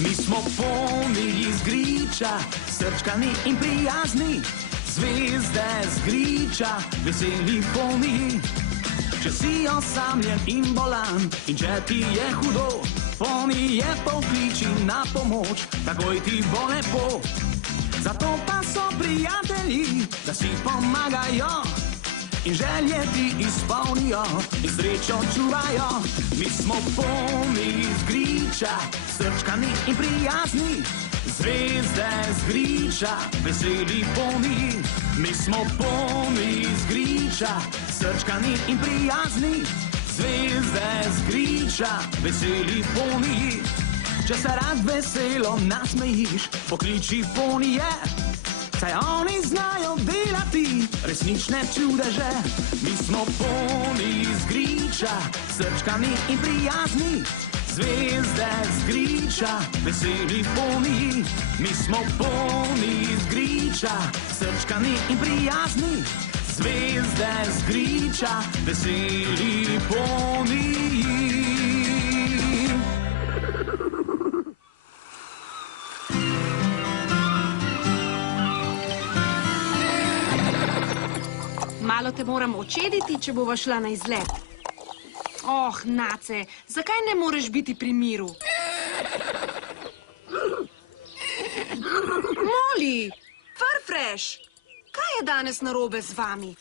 Mi smo polni izgriča, srčkani in prijazni, zvezde z griča, veseli polni. Če si osamljen in bolan in če ti je hudo, polni je pokliči na pomoč, takoj ti bo lepo. Zato pa so prijatelji, da si pomagajo in želje ti izpolnijo in srečo čuvajo. Mi smo polni izgriča, srčkani in prijazni, zvezde z griča, veseli polni. Mi smo polni izgriča, srčkani in prijazni, zvezde z griča, veseli polni. Če se rad veselo nasmejiš, pokliči ponije, saj oni znajo delati resnične čudeže. Mi smo polni izgriča, srčkani in prijazni, zvezde z griča, veseli polni. Mi smo polni izgriča, srčkani in prijazni, zvezde z griča, veseli polni. Malo te moram očediti, če bova šla na izlet. Oh, Nace, zakaj ne moreš biti pri miru? Moli, Farfresh, kaj je danes narobe z vami?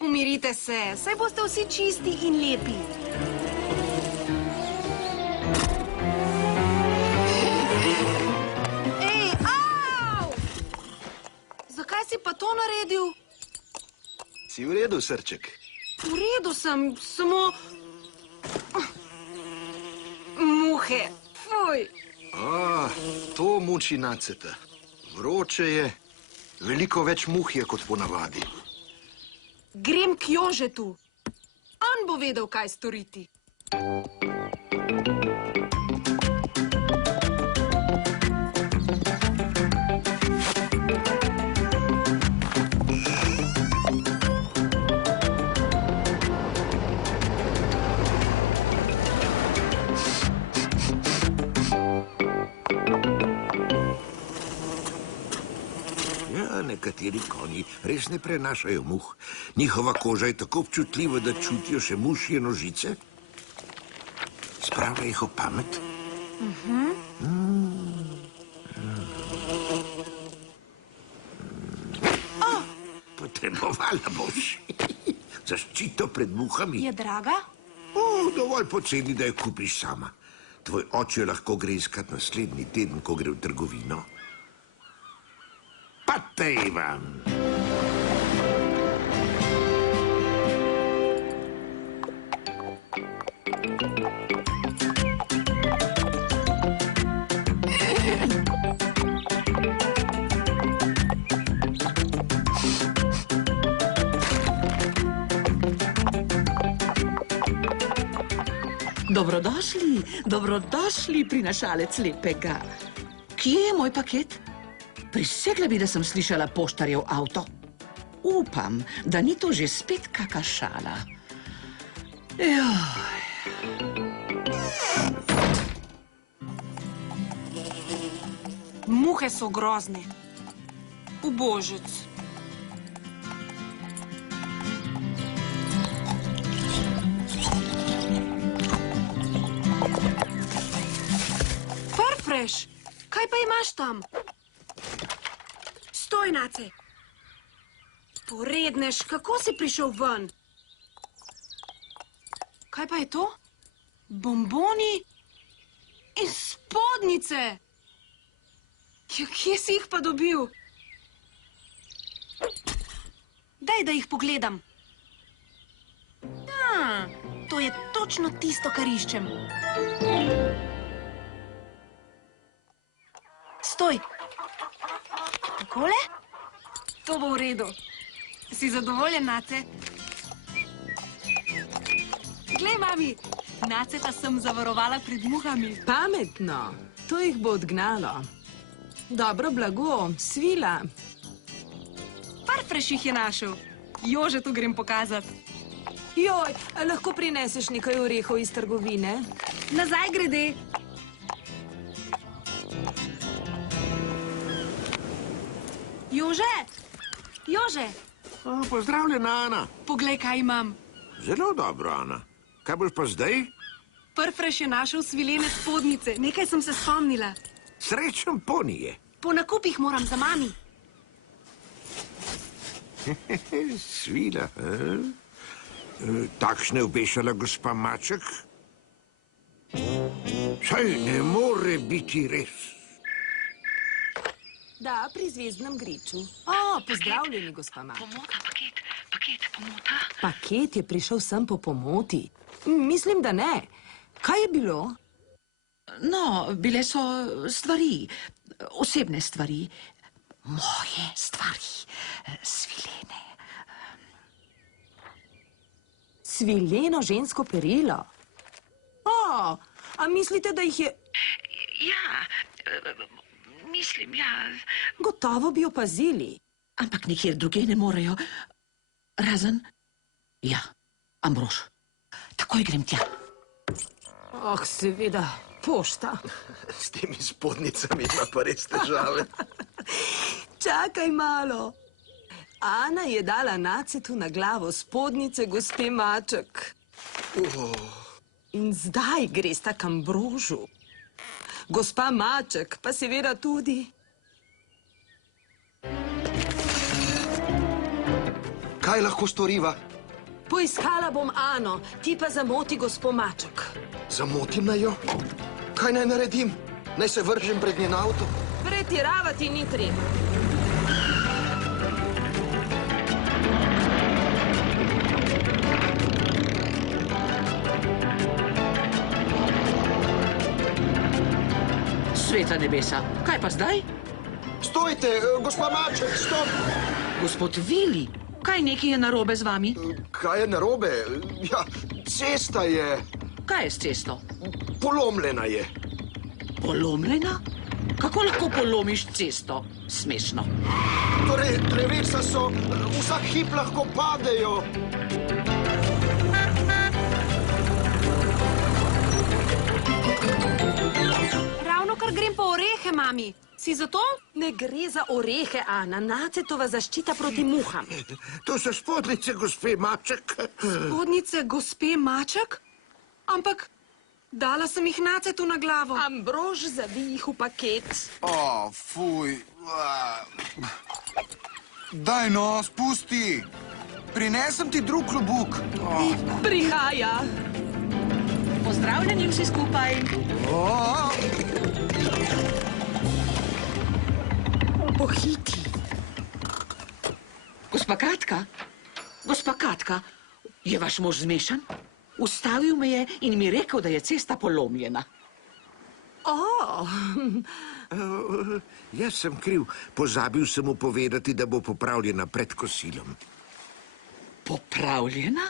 Umirite se, saj boste vsi čisti in lepi. Ej, au! Zakaj si pa to naredil? Si v redu, srček? V redu sem, samo... Muhe, fuj. To muči Naceta. Vroče je, veliko več muh je kot ponavadi. Grem k Jožetu. On bo vedel, kaj storiti. Nekateri konji res ne prenašajo muh. Njihova koža je tako občutljiva, da čutijo še mušje nožice. Spravlja jih v pamet. Potrebovala boš zaščito pred muhami. Je draga? Dovolj poceni, da jo kupiš sama. Tvoj oče lahko gre iskat naslednji teden, ko gre v trgovino. Pa tej vam. Dobrodošli, dobrodošli, prinašalec lepega. Kje je moj paket? Prisegla bi, da sem slišala poštarjev avto. Upam, da ni to že spet kaka šala. Muhe so grozne. Ubožec. Farfresh, kaj pa imaš tam? Stoj, Nace. Porednež, kako si prišel ven? Kaj pa je to? Bomboni in spodnice. Ja, kje si jih pa dobil? Daj, da jih pogledam. To je točno tisto, kar iščem. Stoj. Takole? To bo v redu. Si zadovoljen, Nace? Glej, mami, Naceta sem zavarovala pred muhami. Pametno. To jih bo odgnalo. Dobro blago, svila. Farfresh jih je našel. Jožetu grem pokazat. Joj, a lahko prineseš nekaj orehov iz trgovine? Nazaj grede. Jože! Jože! Pozdravljena, Ana. Poglej, kaj imam. Zelo dobro, Ana. Kaj boš pa zdaj? Prfreš je našel svilene spodnice. Nekaj sem se spomnila. Srečen ponije. Po nakupih moram za mami. Svila, takšne obešala gospa Maček? Saj ne more biti res. Da, pri zvezdnem griču. Pozdravljeni, gospa Maček. Pomota, paket, pomota. Paket je prišel sem po pomoti. Mislim, da ne. Kaj je bilo? No, bile so stvari, osebne stvari, moje stvari, svilene. Svileno žensko perilo? A mislite, da jih je... Ja, mislim, ja. Gotovo bi opazili. Ampak nikjer druge ne morejo. Razen, ja, Ambrož. Takoj grem tja. Seveda, pošta. S temi spodnicami ima pa res težave. Čakaj malo. Ana je dala Nacetu na glavo spodnice gospe Maček. In zdaj gresta k Ambrožu. Gospa Maček pa seveda tudi. Kaj lahko storiva? Poiskala bom Ano, ti pa zamoti gospo Maček. Zamotim na jo? Kaj naj naredim? Naj se vržem pred njen avto? Pretiravati ni treba. Sveta nebesa, kaj pa zdaj? Stojte, gospa Maček, stop! Gospod Vili, kaj nekaj je narobe z vami? Kaj je narobe? Ja, cesta je... Kaj je s cesto? Polomljena je. Polomljena? Kako lahko polomiš cesto? Smešno. Torej, drevesa so, vsak hip lahko padejo. Ravnokar grem po orehe, mami. Si za to? Ne gre za orehe, Ana. Nacetova zaščita proti muham. To so spodnice gospe Maček. Spodnice gospe Maček? Ampak dala sem jih Nacetu na glavo. Ambrož, zavij jih v paket. Fuj. Daj no, spusti. Prinesem ti drug klobuk. Prihaja. Pozdravljeni vsi skupaj. Pohiti. Gospa Katka, je vaš mož zmešan? Ustavil me je in mi rekel, da je cesta polomljena. Jaz sem kriv. Pozabil sem mu povedati, da bo popravljena pred kosilom. Popravljena?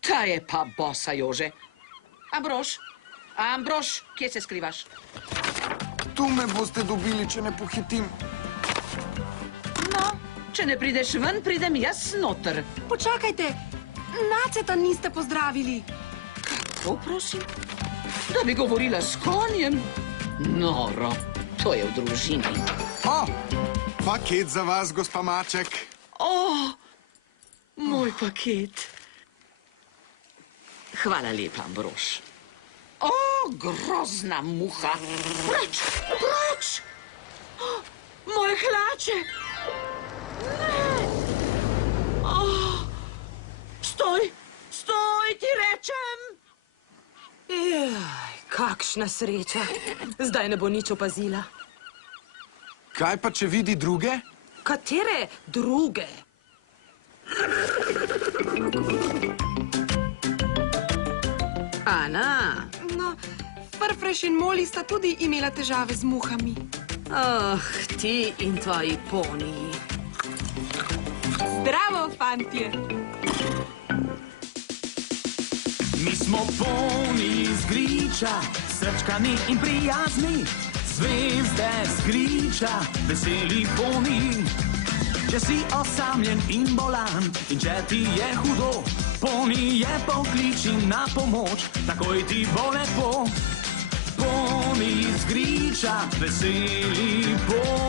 Ta je pa bosa, Jože. Ambrož, kje se skrivaš? Tu me boste dobili, če ne pohitim. No, če ne prideš ven, pridem jaz noter. Počakajte, Naceta niste pozdravili. Kako, prosim? Da bi govorila s konjem? Noro, to je v družini. Paket za vas, gospa Maček. Moj paket. Hvala lepa, Ambrož. Grozna muha. Proč! Moje hlače! Stoj, ti rečem! Kakšna sreča. Zdaj ne bo nič opazila. Kaj pa, če vidi druge? Katere druge? Ana. No, Frfreš in Moli sta tudi imela težave z muhami. Ti in tvoji poniji. Zdravo, fantje! Mi smo polni z griča, srčkani in prijazni, zvezde z griča, veseli polni. Če si osamljen in bolan in če ti je hudo, ponije pokliči na pomoč, takoj ti bo lepo. Poni z griča, veseli polni.